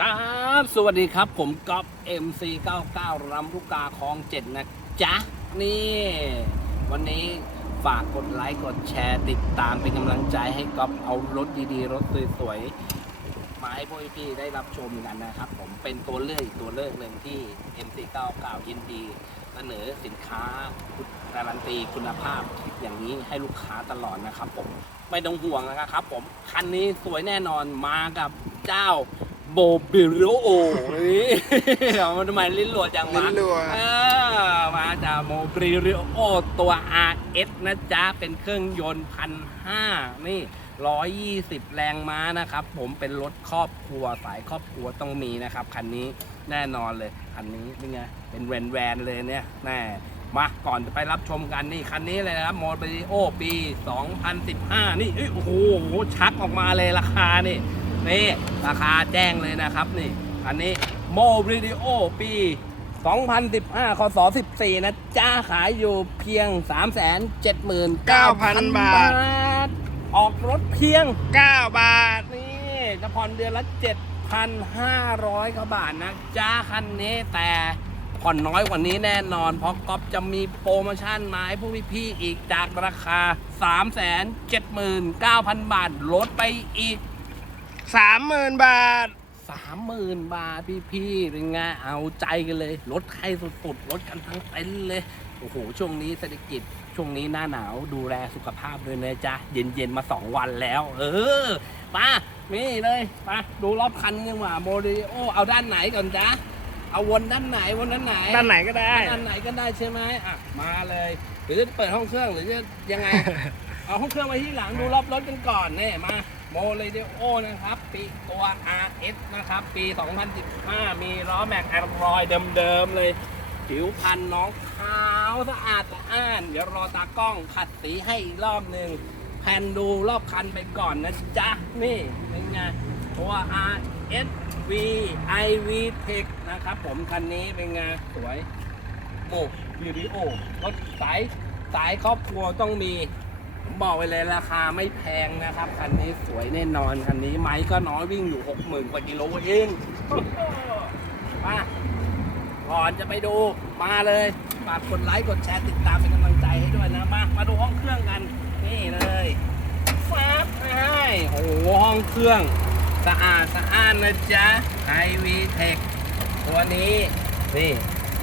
ครับ สวัสดีครับ ผมก๊อฟ MC99 รำลูกกาคลองเจ็ดนะจ๊ะ นี่ วันนี้ฝากกดไลค์ กดแชร์ติดตามเป็นกำลังใจให้ก๊อฟเอารถดีๆ รถสวยๆ มาให้พวกพี่ๆได้รับชมกันนะครับ ผมเป็นตัวเลือกอีกตัวเลือกหนึ่งที่ MC99 ยินดีเสนอสินค้าการันตีคุณภาพอย่างนี้ให้ลูกค้าตลอดนะครับผมไม่ต้องห่วงนะครับผม คันนี้สวยแน่นอนมากับเจ้า โบบิโรโอนี่มันทำไมลิ้นหลวดจังวะลิ้นรัว เออมาจากโมบิโรโอตัว RS นะจ๊ะ เป็นเครื่องยนต์พันห้านี่120แรงม้านะครับ ผมเป็นรถครอบครัวสายครอบครัวต้องมีนะครับ คันนี้แน่นอนเลย คันนี้เป็นไงเป็นแวนแวนๆเลยเนี่ยแน่มาก่อนจะไปรับชมกันนี่คันนี้เลยนะครับโมบิโอปี 2015 นี่เอ้ยโอ้โหชักออกมาเลยราคานี่ นี่ราคาแจ้งเลยนะครับนี่ อันนี้โมบิโอปี 2015คศ14 นะจ้าขายอยู่เพียง 379,000 บาททออกรถเพียง 9 บาท นี่จะผ่อนเดือนละ 7,500กว่าบาทนะจ้าคันนี้แต่ผ่อนน้อยกว่านี้แน่นอน เพราะก๊อฟจะมีโปรโมชั่นมาให้พวกพี่ๆอีกจากราคา 379,000 บาทลดไปอีก 30,000บาท30,000บาทพี่ๆเป็นไงเอาใจกันเลยลดให้สุดๆลดกันทั้งเต็นท์เลยโอ้โหช่วงนี้เศรษฐกิจช่วงนี้หน้าหนาวดูแลสุขภาพด้วยนะจ๊ะ เย็นๆมา2วันแล้ว เออมานี่เลยมาดูรอบคันยังว่าโมเดลโอเอาด้านไหนก่อนจ๊ะเอาวนด้านไหนวนด้านไหนด้านไหนก็ได้ด้านไหนก็ได้ใช่ไหมอะมาเลย หรือจะเปิดห้องเครื่องหรือจะยังไง เอาห้องเครื่องไว้ที่หลังดูรอบรถกันก่อนเนี่ยมา โมเลเดโอนะครับ ปีตัว RS นะครับ ปี 2015 มีล้อแม็กแอร์รอยเดิมๆเลย ผิวพันน้องขาวสะอาดสะอ้าน เดี๋ยวรอตากล้องขัดสีให้อีกรอบหนึ่งแผ่นดูรอบคันไปก่อนนะจ๊ะ นี่เป็นไงตัว RS V iV Tech นะครับผมคันนี้เป็นไงสวยโอ้วิดีโอรถสายสายครอบครัวต้องมี บอกไว้เลยราคาไม่แพงนะครับ คันนี้สวยแน่นอน คันนี้ไม้ก็น้อยวิ่งอยู่60,000กว่ากิโลเองมาก่อนจะไปดูมาเลยฝากกดไลค์กดแชร์ติดตามเป็นกำลังใจให้ด้วยนะมามาดูห้องเครื่องกัน นี่เลยฟ้าบให้โอ้โหห้องเครื่อง สะอาดสะอ้านนะจ๊ะไอวีเทคตัวนี้นี่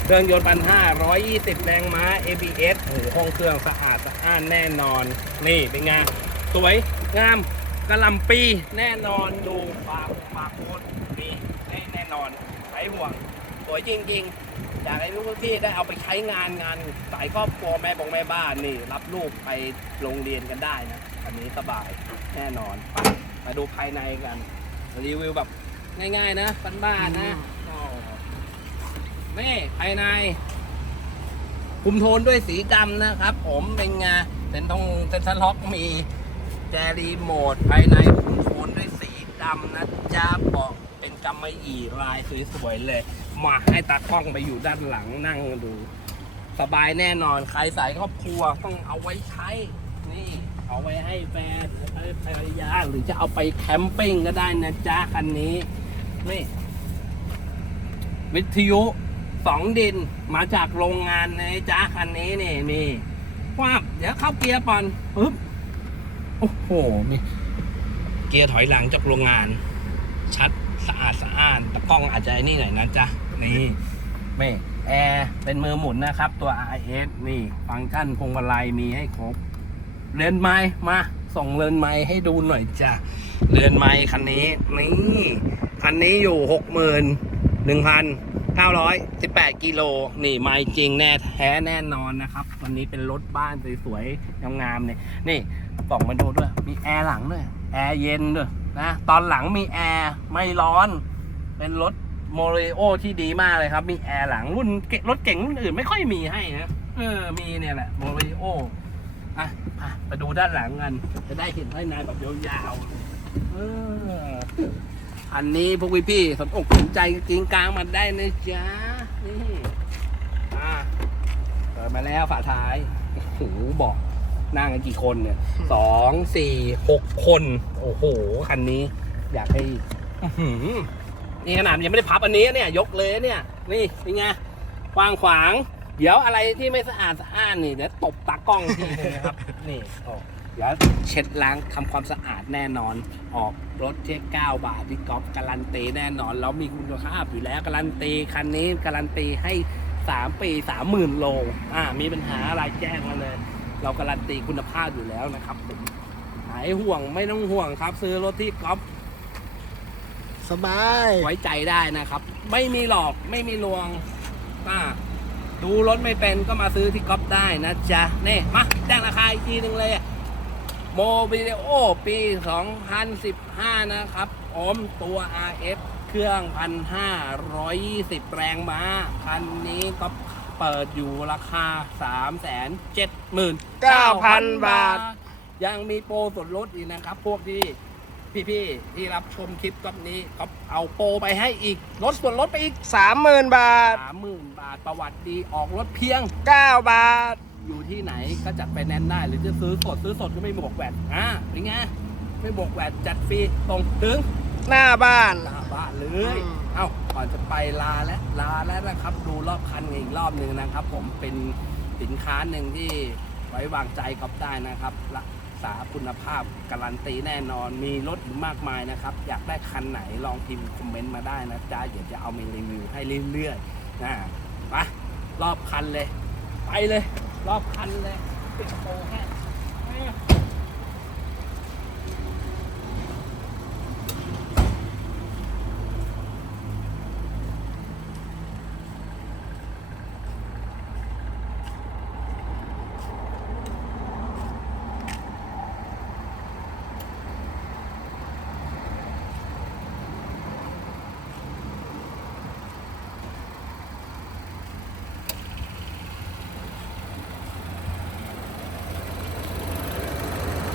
เครื่องยนต์พันห้าร้อยยี่สิบแรงม้า ABS โอ้โหห้องเครื่องสะอาดสะอ้านแน่นอน นี่เป็นไงสวยงามกระลำปีแน่นอนดูปากปากโคตรนี่นี่แน่นอนไร้ห่วง สวยจริงๆ อยากให้ลูกพี่ได้เอาไปใช้งานงานสายครอบครัวแม่บงแม่บ้านนี่ รับลูกไปโรงเรียนกันได้นะอันนี้สบายแน่นอนไปมาดูภายในกัน รีวิวแบบง่ายๆนะบ้านๆนะ นี่ภายใน คุมโทนด้วยสีดำนะครับ ผมเป็นไงเป็นตรงเซนทรัลล็อกมีแจรีโมดภายในคุมโทนด้วยสีดำนะจ๊ะเบาะเป็นกำมะหยี่ลายสวยๆเลย มาให้ตากล้องไปอยู่ด้านหลังนั่งดู สบายแน่นอนใครสายครอบครัวต้องเอาไว้ใช้ นี่ เอาไว้ให้แฟนให้ภรรยาหรือจะเอาไปแคมปิ้งก็ได้นะจ๊ะคันนี้ นี่ วิทยุ สองดินมาจากโรงงานนะจ๊ะคันนี้นี่มีว้าเดี๋ยวเข้าเกียร์ก่อนปึ๊บโอ้โหมีเกียร์ถอยหลังจากโรงงาน ชัดสะอาดสะอ้านตะกล้องอาจจะไอ้นี่หน่อยนะจ๊ะนี่ไม่แอร์เป็นมือหมุนนะครับ ตัว RS นี่ฟังก์ชันพวงมาลัยมีให้ครบ เรือนไม้มาส่งเรือนไม้ให้ดูหน่อยจ้ะเรือนไม้คันนี้นี่คันนี้อยู่หกหมื่น หนึ่งพันเก้าร้อยสิบแปดกิโล นี่ไม้จริงแน่แท้แน่นอนนะครับ วันนี้เป็นรถบ้านสวยๆงามๆเนี่ย นี่ส่องมาดูด้วย มีแอร์หลังด้วย แอร์เย็นด้วยนะ ตอนหลังมีแอร์ไม่ร้อน เป็นรถโมเรโอที่ดีมากเลยครับ มีแอร์หลังรุ่นรถเก่งรุ่นอื่นไม่ค่อยมีให้นะ เออ มีเนี่ยแหละโมเรโออะอะไปดูด้านหลังกัน จะได้เห็นภายในแบบยาวๆ เออ อันนี้พวกพี่ๆสนอกสนใจกินกลางมาได้นะจ๊ะนี่อะเปิดมาแล้วฝาท้ายโอ้โหบอกนั่งกันกี่คนเนี่ยสองสี่หกคน โอ้โหคันนี้ อยากให้นี่ขนาดยังไม่ได้พับอันนี้เนี่ย ยกเลยเนี่ย นี่เป็นไงกว้างขวาง เดี๋ยวอะไรที่ไม่สะอาดสะอ้านนี่เดี๋ยวตบตากล้องทีนึงนะครับ นี่โอ้เดี๋ยวเช็ดล้างทำความสะอาดแน่นอน ออกรถเช็ค9บาทที่กอล์ฟการันตีแน่นอน แล้วมีคุณภาพอยู่แล้วการันตีคันนี้การันตีให้ 3 ปี30,000โลอ่ามีปัญหาอะไรแจ้งมาเลย เราการันตีคุณภาพอยู่แล้วนะครับผมหายห่วงไม่ต้องห่วงครับ ซื้อรถที่กอล์ฟสบาย ไว้ใจได้นะครับ ไม่มีหลอกไม่มีลวงอ่า ดูรถไม่เป็นก็มาซื้อที่ก๊อฟได้นะจ๊ะนี่มาแจ้งราคาอีกทีหนึ่งเลยโมบิเ o ปี 2015 นะครับอมตัว RF เครื่อง1,520แรงม้า คันนี้ก็เปิดอยู่ราคา379,000บาท ยังมีโปรส่วนลดอีกนะครับ พวกที่ พี่ๆที่รับชมคลิปก๊อฟนี้ก็เอาโปรไปให้อีกลดส่วนลดไปอีกสามหมื่นบาท สามหมื่นบาทประวัติดีออกรถเพียงเก้าบาท อยู่ที่ไหนก็จัดไปแน่นได้หรือจะซื้อสดซื้อสดก็ไม่บวกแวดอ่าเป็นไงไม่บวกแวดจัดฟรีตรงถึง หน้าบ้านหน้าบ้านเลย อืม เอ้า ก่อนจะไปลาและลาแล้วนะครับ ดูรอบคันอีกรอบหนึ่งนะครับ ผมเป็นสินค้าหนึ่งที่ไว้วางใจกับได้นะครับรัก ษาคุณภาพการันตีแน่นอน มีรถอีกมากมายนะครับ อยากได้คันไหนลองพิมพ์คอมเมนต์มาได้นะจ๊ะเดี๋ยวจะเอามารีวิวให้เรื่อยๆนะมารอบคันเลย ไปเลย รอบคันเลยปิดโปรแค่